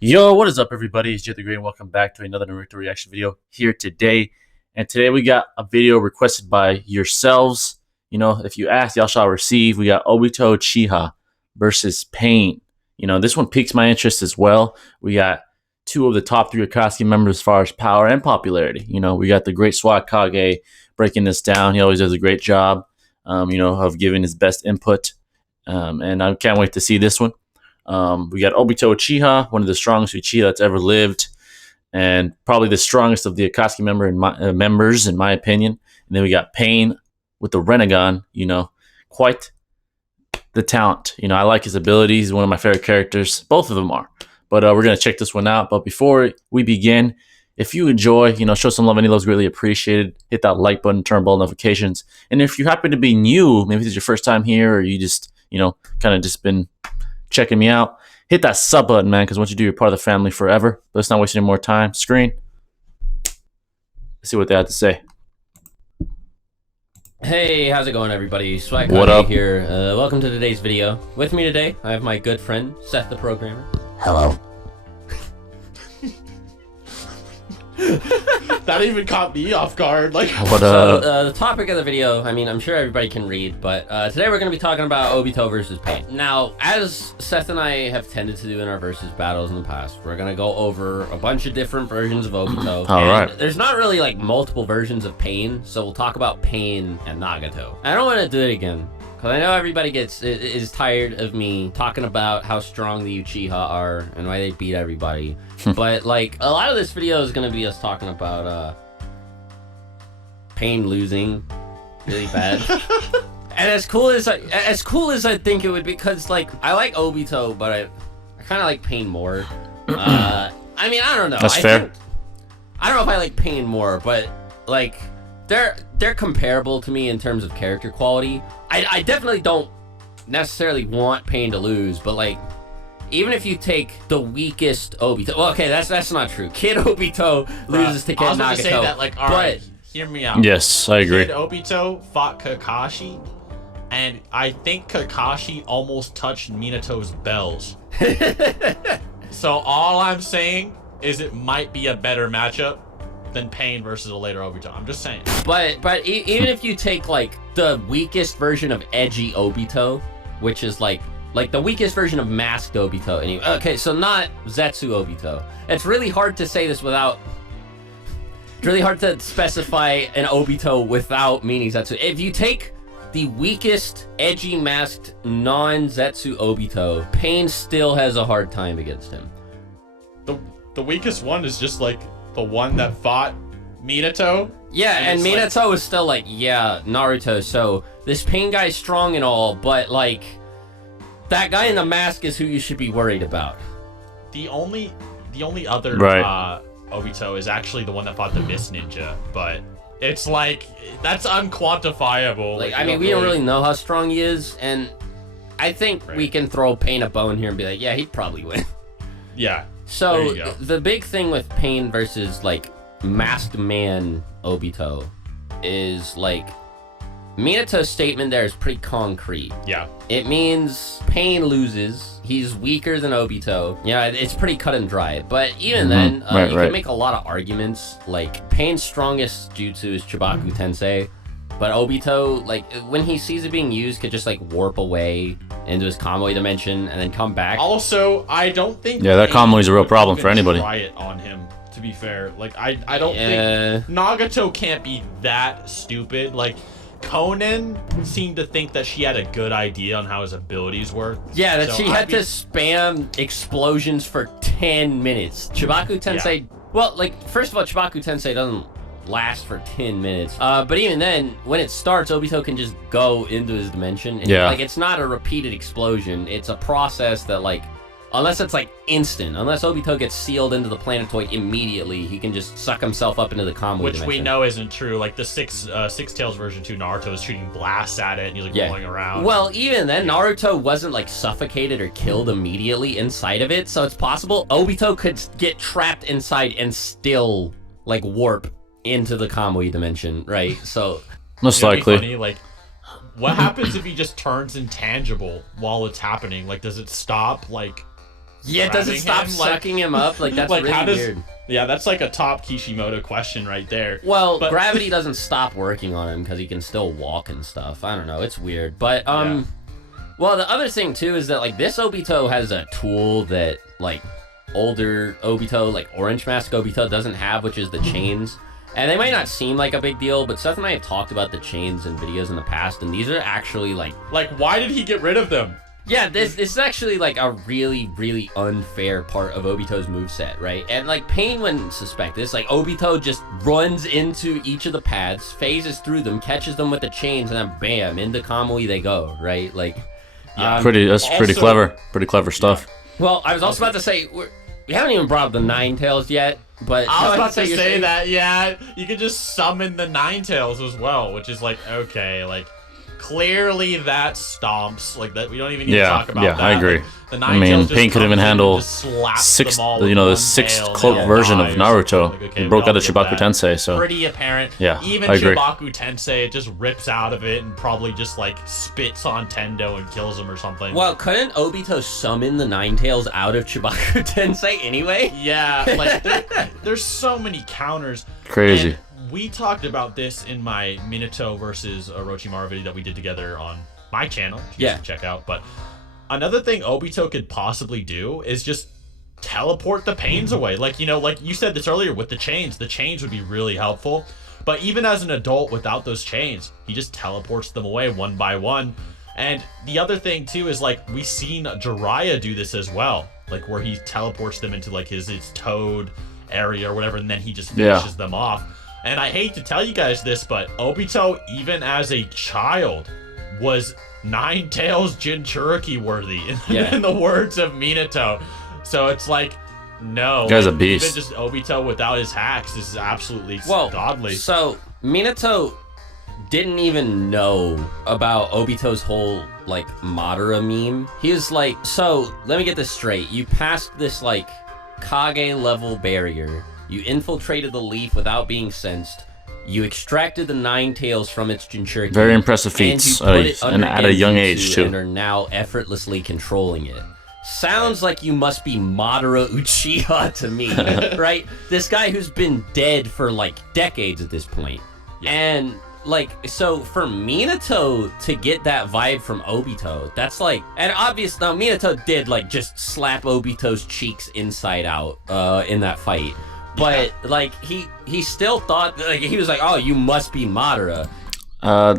Yo, what is up, everybody? It's Jay the Great, and welcome back to another Naruto reaction video here today. And today we got a video requested by yourselves. You know, if you ask, y'all shall receive. We got Obito Uchiha versus Pain. You know, this one piques my interest as well. We got two of the top three Akatsuki members as far as power and popularity. You know, we got the great Swagkage breaking this down. He always does a great job, you know, of giving his best input. And I can't wait to see this one. We got Obito Uchiha, one of the strongest Uchiha that's ever lived, and probably the strongest of the Akatsuki members, in my opinion. And then we got Pain with the Renegon, you know, quite the talent. You know, I like his abilities. He's one of my favorite characters. Both of them are. But we're going to check this one out. But before we begin, if you enjoy, you know, show some love. Any love is greatly appreciated. Hit that like button, turn bell notifications. And if you happen to be new, maybe this is your first time here, or you just, you know, kind of just been checking me out, hit that sub button, man, because once you do, you're part of the family forever. But let's not waste any more time. Screen. Let's see what they have to say. Hey, how's it going, everybody? Swagkage What up? Here. Welcome to today's video. With me today, I have my good friend, Seth the Programmer. Hello. That even caught me off guard. Like, What up? So, the topic of the video, I mean, I'm sure everybody can read, but today we're going to be talking about Obito versus Pain. Now, as Seth and I have tended to do in our versus battles in the past, we're going to go over a bunch of different versions of Obito. All right. There's not really like multiple versions of Pain, so we'll talk about Pain and Nagato. I don't want to do it again, because I know everybody is tired of me talking about how strong the Uchiha are and why they beat everybody. But like, a lot of this video is going to be us talking about Pain losing really bad. And as cool as I think it would be, because like, I like Obito, but I kind of like Pain more. I mean, I don't know. That's fair. I don't know if I like Pain more, but like, they're comparable to me in terms of character quality. I definitely don't necessarily want Pain to lose, but like, even if you take the weakest Obito, well, okay, that's not true. Kid Obito loses to Kid Nagato. I was going to say that, like, all right, hear me out. Yes, I agree. Kid Obito fought Kakashi, and I think Kakashi almost touched Minato's bells. So all I'm saying is it might be a better matchup than Pain versus a later Obito. I'm just saying. But even if you take like the weakest version of edgy Obito, which is like the weakest version of masked Obito. Anyway, okay, so not Zetsu Obito. It's really hard to say this without. It's really hard to specify an Obito without meaning Zetsu. If you take the weakest edgy masked non-Zetsu Obito, Pain still has a hard time against him. The weakest one is just like the one that fought Minato. Yeah, and Minato is still like, yeah, Naruto. So this Pain guy's strong and all, but like, that guy in the mask is who you should be worried about. The only other Obito is actually the one that fought the Mist Ninja, but it's like, that's unquantifiable. Like, I mean, we don't really know how strong he is, and I think we can throw Pain a bone here and be like, yeah, he'd probably win. Yeah. So the big thing with Pain versus like masked man Obito is like, Minato's statement there is pretty concrete. Yeah. It means Pain loses. He's weaker than Obito. Yeah, it's pretty cut and dry. But even then, you can make a lot of arguments. Like, Pain's strongest jutsu is Chibaku Tensei. But Obito, like, when he sees it being used, could just like warp away into his Kamui dimension and then come back. Also, I don't think... Yeah, that Kamui is a real problem for anybody. Try it on him, to be fair. Like, I don't think... Nagato can't be that stupid. Like, Conan seemed to think that she had a good idea on how his abilities work. Yeah, that she had to spam explosions for 10 minutes. Chibaku Tensei... Yeah. Well, like, first of all, Chibaku Tensei doesn't last for 10 minutes. But even then, when it starts, Obito can just go into his dimension. And, like, it's not a repeated explosion. It's a process that, like, unless it's like instant, unless Obito gets sealed into the planetoid immediately, he can just suck himself up into the Kamui Which dimension. We know isn't true. Like the Six Tails version 2 Naruto is shooting blasts at it and he's like rolling around. Well, even then, Naruto wasn't like suffocated or killed immediately inside of it, so it's possible Obito could get trapped inside and still like warp into the Kamui dimension, right? So most likely. Funny, like what happens if he just turns intangible while it's happening? Like, does it stop? Like, yeah, does it stop sucking him up? Like, that's like, really weird. Yeah, that's like a top Kishimoto question right there. Well, gravity doesn't stop working on him because he can still walk and stuff. I don't know, it's weird. But well, the other thing too is that like this Obito has a tool that like older Obito, like Orange Mask Obito, doesn't have, which is the chains. And they might not seem like a big deal, but Seth and I have talked about the chains in videos in the past, and these are actually like why did he get rid of them? Yeah, this is actually like a really, really unfair part of Obito's moveset, right? And like Pain wouldn't suspect this. Like Obito just runs into each of the paths, phases through them, catches them with the chains, and then bam, into Kamui they go, right? Like, that's pretty clever. Pretty clever stuff. Well, I was also about to say we haven't even brought up the Nine Tails yet, but I was about to say that. Yeah, you could just summon the Nine Tails as well, which is like okay, like. Clearly that stomps like that. We don't even need to talk about that. Yeah, I agree. Like, the Nine Tails Pain could even handle the sixth version of Naruto. Like, okay, he broke out of Chibaku Tensei, so pretty apparent. Yeah, even Chibaku Tensei, it just rips out of it and probably just like spits on Tendo and kills him or something. Well, couldn't Obito summon the Nine Tails out of Chibaku Tensei anyway? Yeah, like there's so many counters. Crazy. And we talked about this in my Minato versus Orochimaru video that we did together on my channel. You should check out. But another thing Obito could possibly do is just teleport the pains away. Like, you know, like you said this earlier with the chains would be really helpful. But even as an adult without those chains, he just teleports them away one by one. And the other thing too is like we've seen Jiraiya do this as well. Like where he teleports them into like his toad area or whatever, and then he just finishes them off. And I hate to tell you guys this, but Obito, even as a child, was Nine Tails Jinchuriki worthy, in the words of Minato. So it's like, no. Guy's a beast. Even just Obito without his hacks is absolutely godly. So Minato didn't even know about Obito's whole, like, Madara meme. He was like, so, let me get this straight. You passed this, like, Kage level barrier. You infiltrated the leaf without being sensed. You extracted the Nine Tails from its Jinchuriki. Very impressive feats, and at a young age too. And are now effortlessly controlling it. Sounds like you must be Madara Uchiha to me, right? This guy who's been dead for like decades at this point. And like, so for Minato to get that vibe from Obito, that's like, and obvious now Minato did like just slap Obito's cheeks inside out in that fight. But like he still thought, like, he was like, oh, you must be Madara.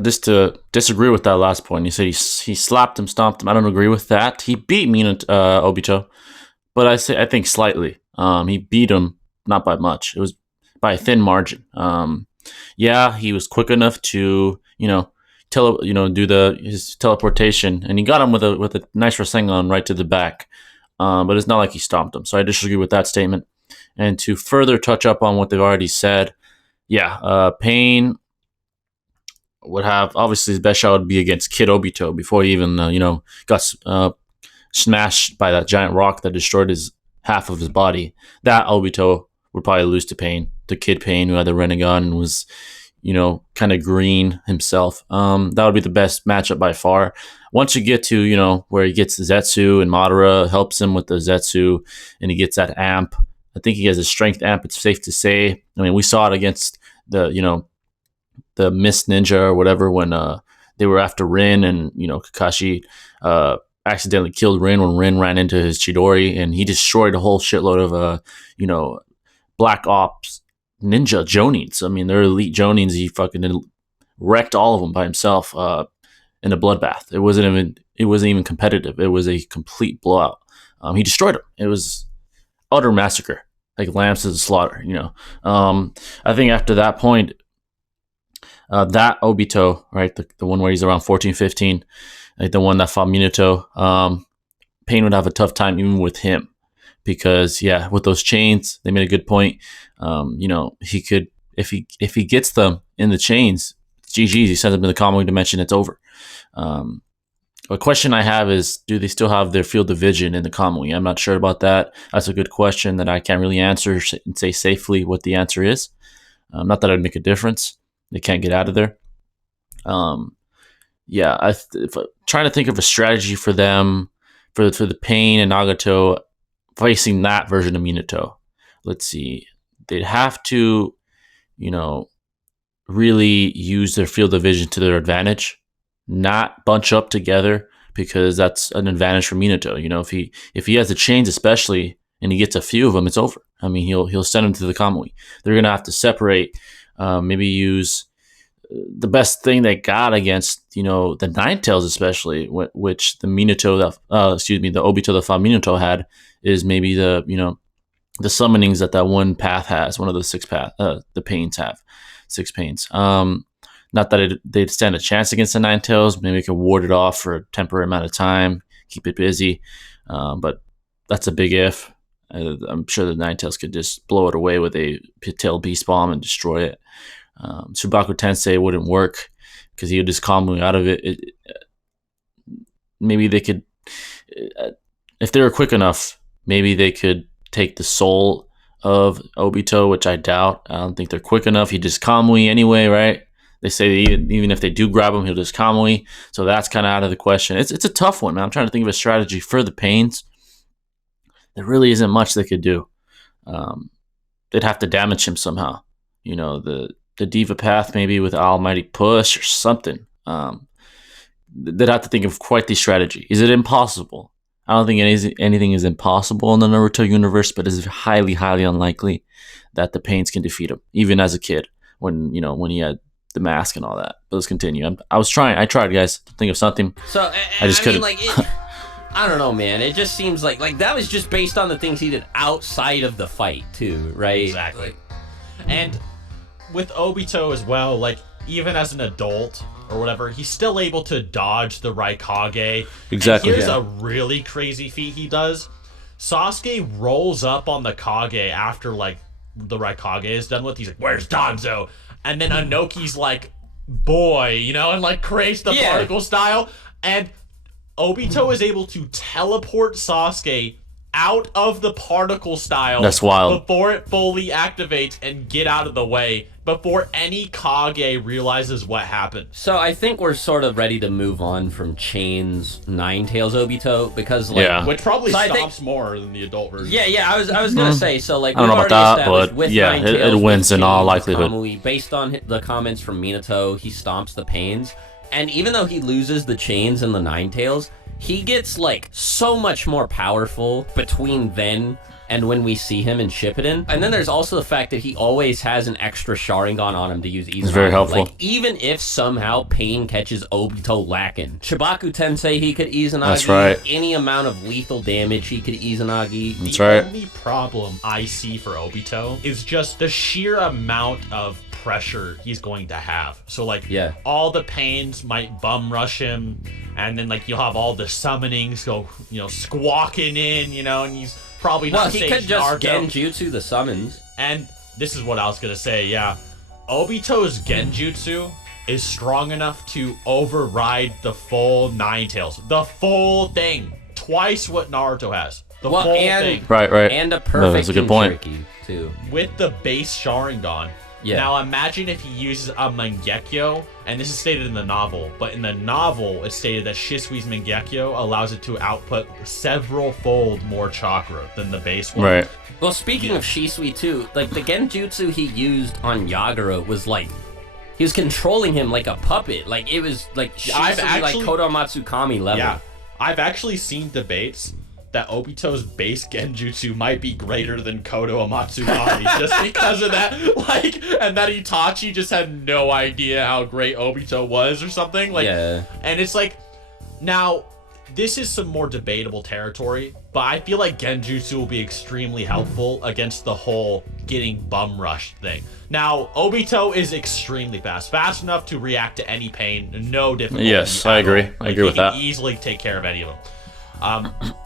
Just to disagree with that last point, you said he slapped him, stomped him. I don't agree with that. He beat Obito, but I think slightly. He beat him not by much. It was by a thin margin. He was quick enough to do his teleportation, and he got him with a nice Rasengan right to the back. But it's not like he stomped him. So I disagree with that statement. And to further touch up on what they've already said, Pain would have, obviously his best shot would be against Kid Obito before he even got smashed by that giant rock that destroyed half of his body. That Obito would probably lose to Pain, to Kid Pain, who had the Renegon and was kind of green himself. That would be the best matchup by far. Once you get to where he gets the Zetsu and Madara helps him with the Zetsu and he gets that amp, I think he has a strength amp, it's safe to say. I mean, we saw it against the Mist Ninja or whatever when they were after Rin, and Kakashi accidentally killed Rin when Rin ran into his Chidori, and he destroyed a whole shitload of Black Ops ninja Jonins. I mean, they're elite Jonins. He fucking wrecked all of them by himself in a bloodbath. It wasn't even competitive. It was a complete blowout. He destroyed them. It was utter massacre, like lambs to the slaughter. I think after that point, that Obito, right, the one where he's around 14, 15, like the one that fought Minato, Pain would have a tough time even with him, because with those chains, they made a good point. He could, if he gets them in the chains, it's GG's. He sends them to the Kamui dimension. It's over. A question I have is, do they still have their field of vision in the Kamui? I'm not sure about that. That's a good question that I can't really answer and say safely what the answer is. Not that it'd make a difference. They can't get out of there. yeah, if trying to think of a strategy for them for the Pain and Nagato facing that version of Minato. Let's see, they'd have to, you know, really use their field of vision to their advantage, not bunch up together because that's an advantage for Minato. You know, if he has the chains especially and he gets a few of them, it's over. I mean, he'll send them to the Kamui. They're gonna have to separate, maybe use the best thing they got against, you know, the Nine Tails especially, which the Minato the Obito the Fa Minato had, is maybe the, you know, the summonings that one path has, one of the six path, the Pains have, six Pains. Not that they'd stand a chance against the Nine Tails. Maybe it could ward it off for a temporary amount of time, keep it busy. But that's a big if. I'm sure the Nine Tails could just blow it away with a Tail Beast Bomb and destroy it. Subaku Tensei wouldn't work because he would just calm out of it. Maybe they could, if they were quick enough, maybe they could take the soul of Obito, which I doubt. I don't think they're quick enough. He just Kamui anyway, right? They say even if they do grab him, he'll just Kamui. So that's kind of out of the question. It's a tough one, man. I'm trying to think of a strategy for the Pains. There really isn't much they could do. They'd have to damage him somehow. You know, the Diva Path maybe with Almighty Push or something. They'd have to think of quite the strategy. Is it impossible? I don't think anything is impossible in the Naruto universe, but it's highly, highly unlikely that the Pains can defeat him, even as a kid when he had the mask and all that. But let's continue. I tried, guys, to think of something. So I just couldn't. I don't know, man. It just seems like that was just based on the things he did outside of the fight, too, right? Exactly. And with Obito as well, like, even as an adult or whatever, he's still able to dodge the Raikage. Exactly. And here's a really crazy feat he does. Sasuke rolls up on the Kage after, like, the Raikage is done with. He's like, "Where's Danzo?" And then Anoki's like, "Boy," you know, and like creates the particle style. And Obito is able to teleport Sasuke out of the particle style. That's wild. Before it fully activates and get out of the way, before any Kage realizes what happened. So I think we're sort of ready to move on from Chain's Nine Tails Obito because, like, which probably stops more than the adult version. Yeah. I was gonna say, so like, I don't know about that, but with yeah, Nine Tails, it wins in all likelihood. Kamui, based on the comments from Minato, he stomps the Pains, and even though he loses the Chains and the Nine Tails, he gets like so much more powerful between then and when we see him in Shippuden. And then there's also the fact that he always has an extra Sharingan on him to use Izanagi. It's very helpful. Like, even if somehow Pain catches Obito lacking, Shibaku Tensei, he could Izanagi. That's right. Any amount of lethal damage, he could Izanagi. That's right. The only problem I see for Obito is just the sheer amount of pressure he's going to have. So like, all the Pains might bum rush him, and then like you'll have all the summonings go, you know, squawking in, you know, and he's probably not. Well, he could just Genjutsu the summons. And this is what I was gonna say. Yeah, Obito's Genjutsu is strong enough to override the full Nine Tails, the full thing, twice what Naruto has. The full thing. Right. And a perfect that's a good point. Too. With the base Sharingan. Yeah. Now imagine if he uses a Mangekyo, and this is stated in the novel, but in the novel it's stated that Shisui's Mangekyo allows it to output several-fold more chakra than the base one. Right. Well, speaking of Shisui too, like the Genjutsu he used on Yagura was like, he was controlling him like a puppet. Like it was like Shisui, like Kodo Matsukami level. Yeah, I've actually seen debates that Obito's base Genjutsu might be greater than Kodo Matsukami just because of that, like, and that Itachi just had no idea how great Obito was or something, like, and it's like, now, this is some more debatable territory, but I feel like Genjutsu will be extremely helpful against the whole getting bum rushed thing. Now, Obito is extremely fast enough to react to any pain, no difficulty. Yes, I agree. I agree with that. He can easily take care of any of them.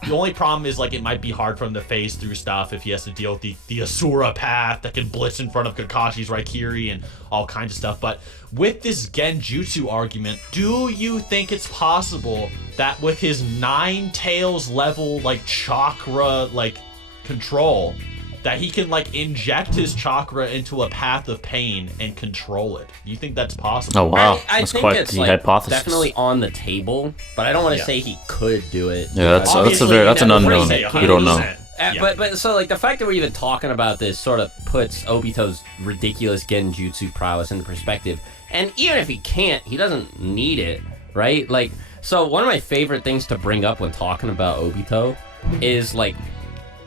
The only problem is, like, it might be hard for him to phase through stuff if he has to deal with the Asura path that can blitz in front of Kakashi's Raikiri and all kinds of stuff. But with this Genjutsu argument, do you think it's possible that with his Nine Tails level, like, chakra, like, control, that he can like inject his chakra into a path of pain and control it. You think that's possible? Oh wow, I that's think quite it's the like hypothesis. definitely on the table, but I don't want to say he could do it. Yeah, that's an unknown. We don't know. But so like the fact that we're even talking about this sort of puts Obito's ridiculous Genjutsu prowess into perspective. And even if he can't, he doesn't need it, right? Like, so one of my favorite things to bring up when talking about Obito is like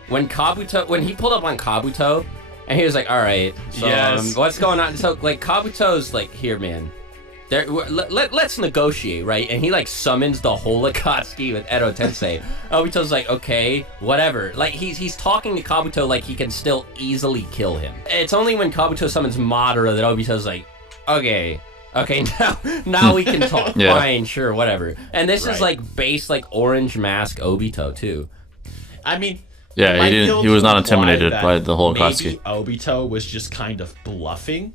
when he pulled up on Kabuto, and he was like, all right, so what's going on? So like Kabuto's like, here, man, let's negotiate, right? And he like summons the whole Akatsuki with Edo Tensei. Obito's like, okay, whatever. Like he's talking to Kabuto like he can still easily kill him. It's only when Kabuto summons Madara that Obito's like, okay, now we can talk. Yeah. Fine, sure, whatever. And this is like base like Orange Mask Obito too. I mean, yeah, he was not intimidated by the whole Akatsuki. Maybe Obito was just kind of bluffing.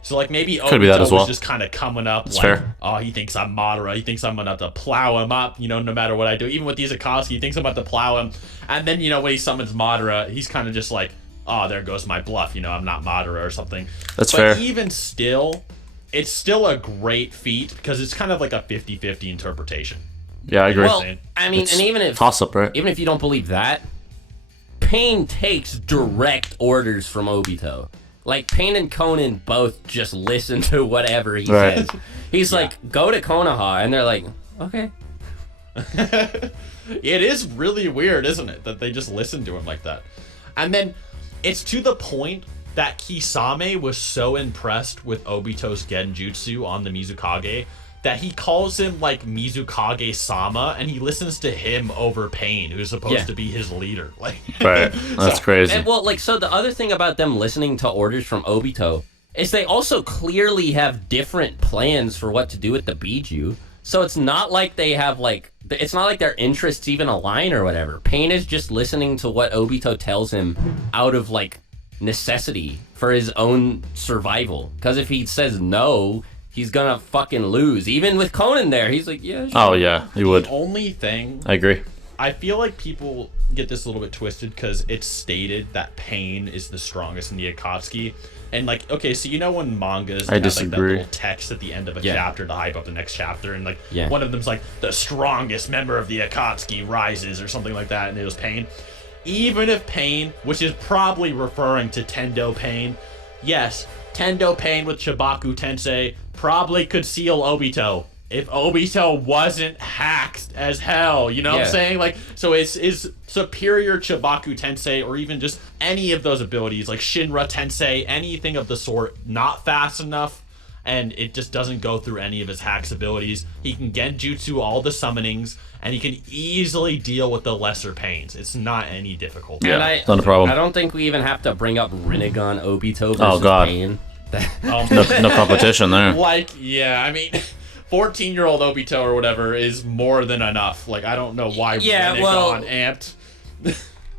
So like maybe Could be that Obito as well. was just kind of coming up That's like, fair. oh, he thinks I'm Madara. He thinks I'm gonna have to plow him up, you know, no matter what I do. Even with these Akatsuki, he thinks I'm about to plow him. And then, you know, when he summons Madara, he's kind of just like, oh, there goes my bluff. You know, I'm not Madara or something. That's fair. But even still, it's still a great feat because it's kind of like a 50-50 interpretation. Yeah, I agree. Well, I mean, and even if toss up, right? Even if you don't believe that, Pain takes direct orders from Obito. Like, Pain and Conan both just listen to whatever he says. He's like, go to Konoha, and they're like, okay. It is really weird, isn't it? That they just listen to him like that. And then, it's to the point that Kisame was so impressed with Obito's Genjutsu on the Mizukage that he calls him like Mizukage-sama, and he listens to him over Pain, who's supposed to be his leader. Like, right, that's crazy. And, well, like, so the other thing about them listening to orders from Obito is they also clearly have different plans for what to do with the Biju. So it's not like they have like, it's not like their interests even align or whatever. Pain is just listening to what Obito tells him out of like necessity for his own survival. Because if he says no, he's gonna fucking lose. Even with Conan there, he's like, yeah, sure. Oh yeah, he would. The only thing, I agree. I feel like people get this a little bit twisted because it's stated that Pain is the strongest in the Akatsuki. And like, okay, so you know when mangas have like that little text at the end of a chapter to hype up the next chapter, and like one of them's like, the strongest member of the Akatsuki rises or something like that, and it was Pain. Even if Pain, which is probably referring to Tendo Pain, yes, Tendo Pain with Chibaku Tensei probably could seal Obito if Obito wasn't hacked as hell, you know what I'm saying? Like, so is superior Chibaku Tensei, or even just any of those abilities, like Shinra Tensei, anything of the sort, not fast enough, and it just doesn't go through any of his hacks abilities. He can Genjutsu all the summonings, and he can easily deal with the lesser pains. It's not any difficult. Yeah, not a problem. I don't think we even have to bring up Rinnegan Obito versus Pain. No competition there. Like, yeah, I mean, 14-year-old Obito or whatever is more than enough. Like, I don't know why Rinnegan amped.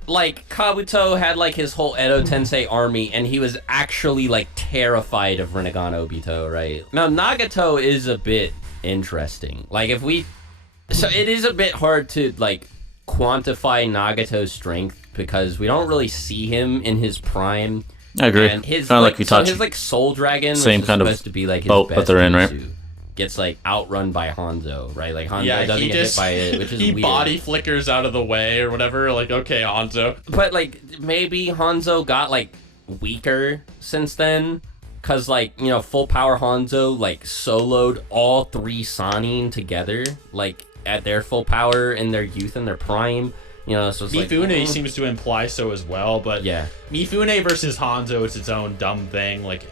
Like, Kabuto had, like, his whole Edo Tensei army, and he was actually, like, terrified of Rinnegan Obito, right? Now, Nagato is a bit interesting. Like, so it is a bit hard to, like, quantify Nagato's strength, because we don't really see him in his prime. I agree. And his, kind of like, like so his, like, Soul Dragon, same which is kind of supposed to be, like, his boat best that they're in, right? jutsu, gets, like, outrun by Hanzo, right? Like, Hanzo doesn't get hit by it, which is he weird. body flickers out of the way or whatever. Like, okay, Hanzo. But, like, maybe Hanzo got, like, weaker since then. Because, like, you know, full power Hanzo, like, soloed all three Sannin together, like, at their full power in their youth and their prime. You know, so it's Mifune like, seems to imply so as well, but yeah, Mifune versus Hanzo, it's its own dumb thing. Like,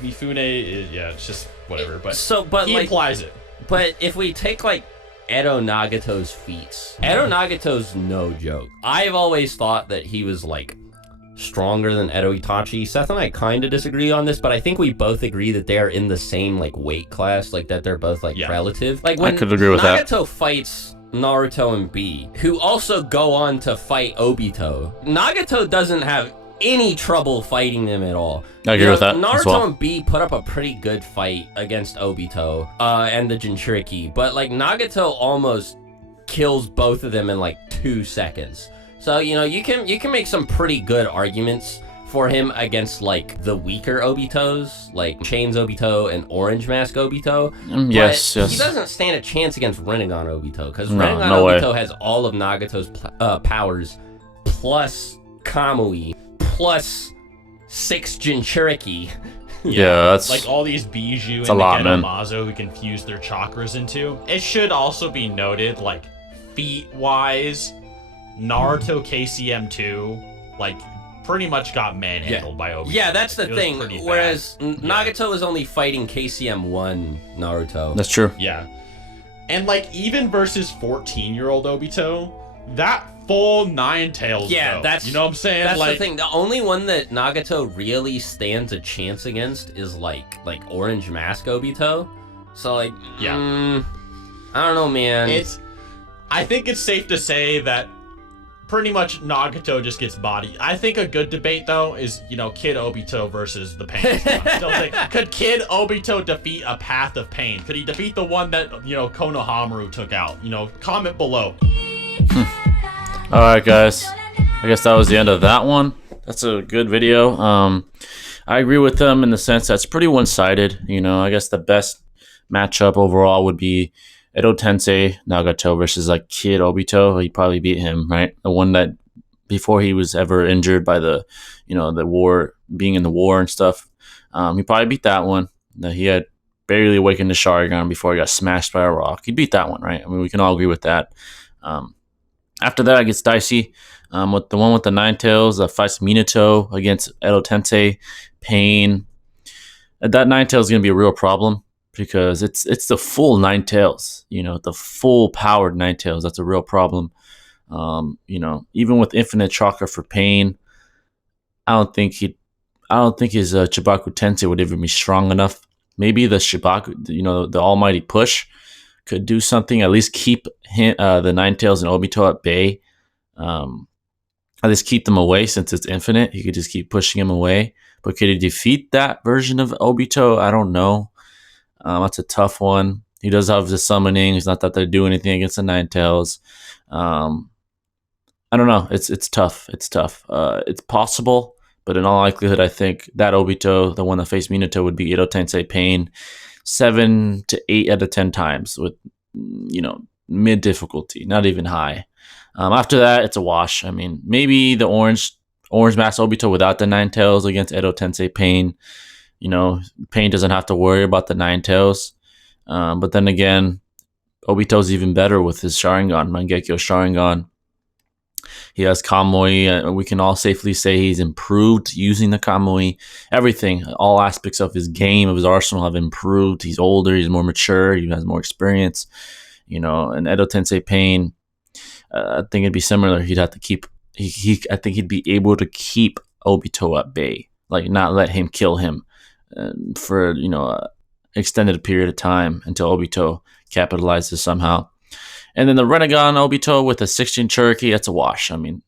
Mifune is, it's just whatever, but he like, implies it. But if we take, like, Edo Nagato's feats, Edo Nagato's no joke. I've always thought that he was, like, stronger than Edo Itachi. Seth and I kind of disagree on this, but I think we both agree that they are in the same, like, weight class, like, that they're both, like, relative. Like, when I could agree with Nagato fights Naruto and B, who also go on to fight Obito, Nagato doesn't have any trouble fighting them at all. I agree with that Naruto as well. and B put up a pretty good fight against Obito and the Jinchuriki, but like Nagato almost kills both of them in like 2 seconds. So, you know, you can make some pretty good arguments for him against, like, the weaker Obitos, like Chains Obito and Orange Mask Obito. Yes, but yes. he doesn't stand a chance against Rinnegan Obito, because No, Rinnegan no way. Obito has all of Nagato's powers, plus Kamui, plus 6 Jinchuriki. Yeah, that's like all these Bijou and a lot, man. Mazo who can fuse their chakras into. It should also be noted, like, feat-wise, Naruto KCM2, like, pretty much got manhandled by Obito. Yeah, that's the thing. Whereas bad. Nagato is only fighting KCM1 Naruto. That's true. Yeah. And, like, even versus 14-year-old Obito, that full Nine Tails. Yeah, though, that's, you know what I'm saying? That's like, the thing. The only one that Nagato really stands a chance against is like Orange Mask Obito. So like, yeah, I don't know, man. I think it's safe to say that pretty much Nagato just gets bodied. I think a good debate though is, you know, Kid Obito versus the Pain. Still think, could Kid Obito defeat a Path of Pain? Could he defeat the one that, you know, Konohamaru took out? You know, comment below. Alright guys, I guess that was the end of that one. That's a good video. I agree with them in the sense that it's pretty one-sided. You know, I guess the best matchup overall would be Edo Tensei Nagato versus like Kid Obito. He probably beat him, right? The one that before he was ever injured by the, you know, the war, being in the war and stuff. He probably beat that one. He had barely awakened the Sharingan before he got smashed by a rock. He beat that one, right? I mean, we can all agree with that. After that, it gets dicey. With the one with the Nine Tails that fights Minato against Edo Tensei, Pain. That Nine Tails is going to be a real problem because it's the full Nine Tails. You know, the full powered Nine Tails. That's a real problem. You know, even with infinite chakra for Pain, I don't think his Chibaku Tensei would even be strong enough. Maybe the Shibaku, you know, the Almighty Push could do something. At least keep the Nine Tails and Obito at bay. At least keep them away since it's infinite. He could just keep pushing him away. But could he defeat that version of Obito? I don't know. That's a tough one. He does have the summoning. It's not that they do anything against the Nine Tails. I don't know. It's tough. It's tough. It's possible, but in all likelihood, I think that Obito, the one that faced Minato, would be Edo Tensei Pain 7 to 8 out of 10 times with, you know, mid difficulty, not even high. After that, it's a wash. I mean, maybe the Orange Mask Obito without the Nine Tails against Edo Tensei Pain. You know, Pain doesn't have to worry about the Nine Tails. But then again, Obito's even better with his Sharingan, Mangekyo Sharingan. He has Kamui. We can all safely say he's improved using the Kamui. Everything, all aspects of his game, of his arsenal have improved. He's older, he's more mature, he has more experience. You know, and Edo Tensei Pain, I think it'd be similar. He'd have to keep. I think he'd be able to keep Obito at bay, like not let him kill him for, you know, extended period of time until Obito capitalizes somehow. And then the Rinnegan Obito with a 6 Jinchuriki, that's a wash. I mean,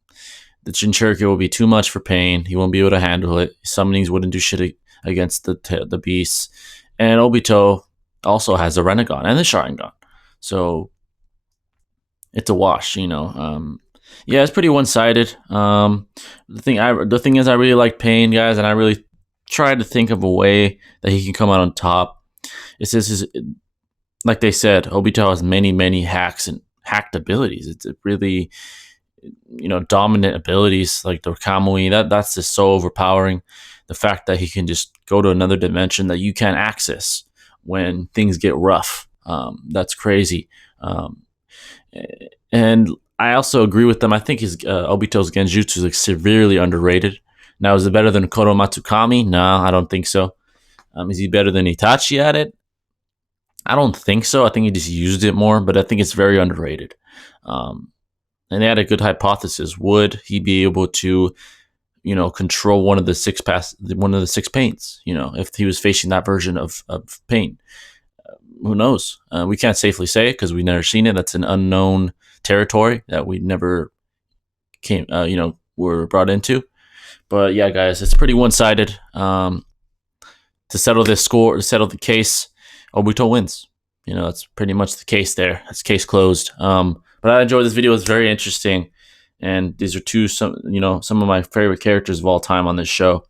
the Jinchuriki will be too much for Pain. He won't be able to handle it. Summonings wouldn't do shit against the beasts. And Obito also has the Rinnegan and the Sharingan. So it's a wash, you know. Yeah, it's pretty one-sided. The thing is, I really like Pain, guys, and I really tried to think of a way that he can come out on top. It's just, like they said, Obito has many hacks and hacked abilities. It's a really, you know, dominant abilities like the Kamui. That's just so overpowering. The fact that he can just go to another dimension that you can't access when things get rough. That's crazy. And I also agree with them. I think his Obito's Genjutsu is like severely underrated. Now, is it better than Kodomatsu Kami? No, I don't think so. Is he better than Itachi at it? I don't think so. I think he just used it more, but I think it's very underrated. And they had a good hypothesis. Would he be able to, you know, control one of the six pains? You know, if he was facing that version of Pain, who knows? We can't safely say because we've never seen it. That's an unknown territory that we never were brought into. But yeah, guys, it's pretty one-sided. To settle this score, to settle the case, Obito wins. You know, that's pretty much the case there. That's case closed. But I enjoyed this video. It's very interesting. and these are some of my favorite characters of all time on this show.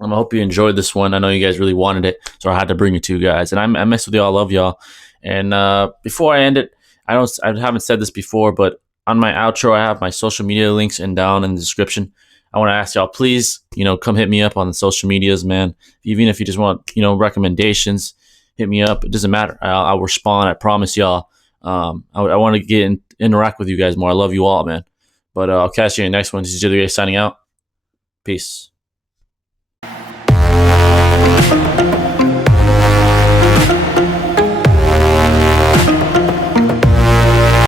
I hope you enjoyed this one. I know you guys really wanted it, so I had to bring it to you guys. And I mess with y'all, I love y'all. And before I end it, I haven't said this before, but on my outro, I have my social media links and down in the description. I want to ask y'all, please, come hit me up on the social medias, man. Even if you just want, recommendations, hit me up. It doesn't matter. I'll respond. I promise y'all. I want to interact with you guys more. I love you all, man. But I'll catch you in the next one. This is Jither signing out. Peace.